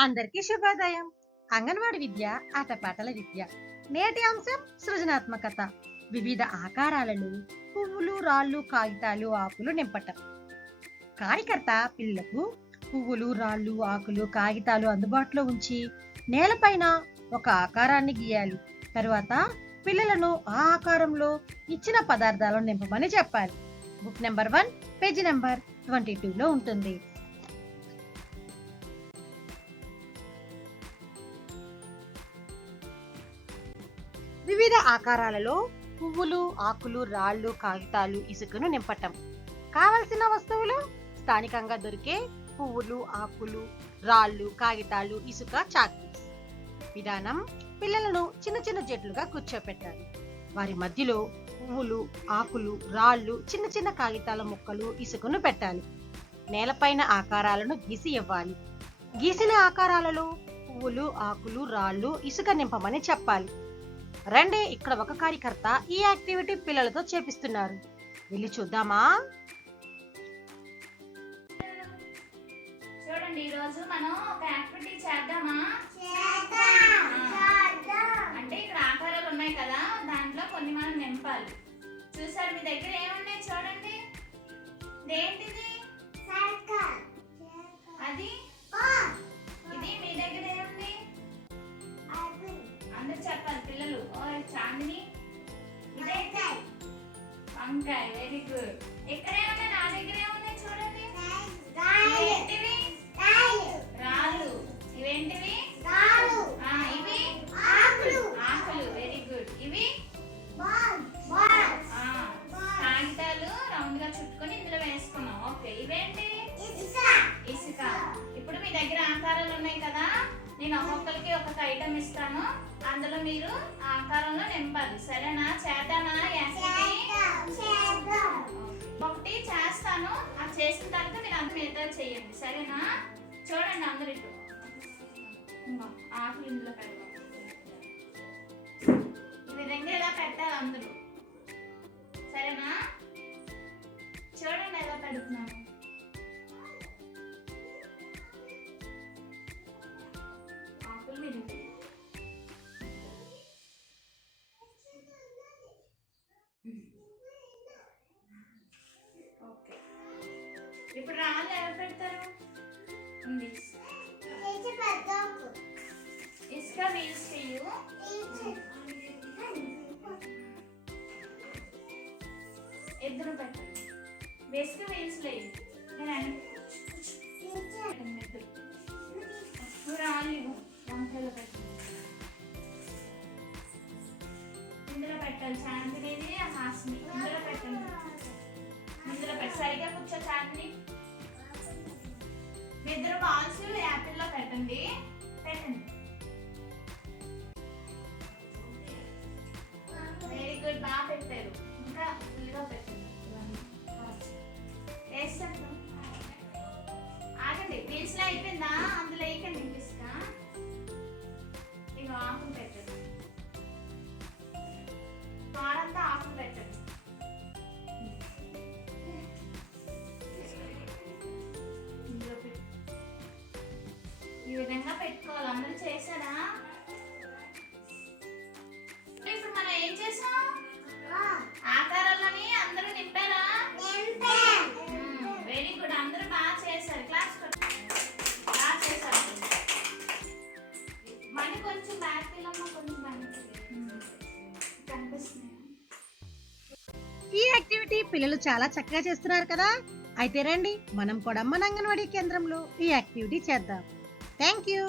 అందరికీ శుభోదయం. అంగన్వాడి విద్య ఆటపాటల విద్య నేటి అంశం సృజనాత్మకత. వివిధ ఆకారాలలో పువ్వులు రాళ్ళు కాగితాలు ఆకులు నింపటం. కార్యకర్త పిల్లలకు పువ్వులు రాళ్ళు ఆకులు కాగితాలు అందుబాటులో ఉంచి నేలపైన ఒక ఆకారాన్ని గీయాలి. తరువాత పిల్లలను ఆ ఆకారంలో ఇచ్చిన పదార్థాలను నింపమని చెప్పాలి. Book number one page number twenty టూలో ఉంటుంది. వివిధ ఆకారాలలో పువ్వులు ఆకులు రాళ్ళు కాగితాలు ఇసుకను నింపటం. కావలసిన వస్తువులు స్థానికంగా దొరికే పువ్వులు ఆకులు రాళ్ళు కాగితాలు ఇసుక చాకీస్ విధానం పిల్లలను చిన్న చిన్న జట్లుగా కూర్చోపెట్టాలి. వారి మధ్యలో పువ్వులు ఆకులు రాళ్ళు చిన్న చిన్న కాగితాల ముక్కలు ఇసుకను పెట్టాలి. నేలపైన ఆకారాలను గీసి ఇవ్వాలి. గీసిన ఆకారాలలో పువ్వులు ఆకులు రాళ్ళు ఇసుక నింపమని చెప్పాలి. రండి ఇక్కడ ఒక కార్యకర్త ఈ యాక్టివిటీ పిల్లలతో చేపిస్తున్నారు. వెళ్ళి చూద్దామా? చూడండి ఈ రోజు మనం ఒక యాక్టివిటీ చేద్దామా? అంటే ఇక్కడ ఆకారాలు ఉన్నాయి కదా దాంట్లో కొన్ని మనం నింపాలి. చూసారు మీ దగ్గర ఏమున్నాయి చూడండి? దేంటిది అది వంకాయ వెరీ గుడ్ ఇక్కడే ఏమున్నాయి నా దగ్గరే ఏమున్నాయి చూడండి. ఏంటివి రాళ్ళు. ఇవేంటివి? ఆ, ఇవి? ఆకులు. వెరీ గుడ్ ఇవి? కాగితాలు రౌండ్గా చుట్టుకొని ఇందులో వేసుకున్నాం. ఓకే. ఇవేంటి? ఇసుక. ఇప్పుడు మీ దగ్గర ఆకారాలు ఉన్నాయి కదా. ఐటమ్ ఇస్తాను. అందులో మీరు ఆకారంలో నింపాలి. సరేనా? చేద్దామా? ఒకటి చేస్తాను. అది చేసిన తర్వాత మీరు అంత మిగతా చేయండి. సరేనా? చూడండి అందరు ఇటు. ఆకులు ఇందులో పెడదాం. ఈ విధంగా ఇలా పెట్టాలి అందరూ? సరేనా? చూడండి ఎలా పెడుతున్నాను. ఆకులు మీద ఇప్పుడు రాళ్ళు ఎవరు పెడతారు? ఉంది. ఇసుక వీల్స్ చెయ్యు ఇద్దరు పెట్టండి. బేసిక్ వీల్స్ లేదు నేను పెట్టండి. నువ్వు రాళ్ళు ఇవ్వు. పెట్టండి. ఇందులో పెట్టాలి చాందిని ఆ హాస్ని ఇందులో పెట్టండి. ఇందులో పెట్టి సరిగా కూర్చో చాందిని మీ ఇద్దరు బాల్స్ యాపిల్లో పెట్టండి. పెట్టండి. వెరీ గుడ్ బాగా పెట్టారు. ఇంకా ఫుల్గా పెట్టండి. అందరూ చేశారా? ఇప్పుడు మనం ఏం చేసాం? ఆకారాలని అందరూ నింపారా? Very good. అందరూ బాగా చేశారు. క్లాస్ బాగా చేశారు. కొంచెం బ్యాక్ వెళ్ళమ్మా కొంచెం బ్యాక్ కనిపిస్తున్నాయి? ఈ యాక్టివిటీ పిల్లలు చాలా చక్కగా చేస్తున్నారు కదా? అయితే రండి మనం కూడా మన అంగన్వాడీ కేంద్రంలో ఈ యాక్టివిటీ చేద్దాం. Thank you.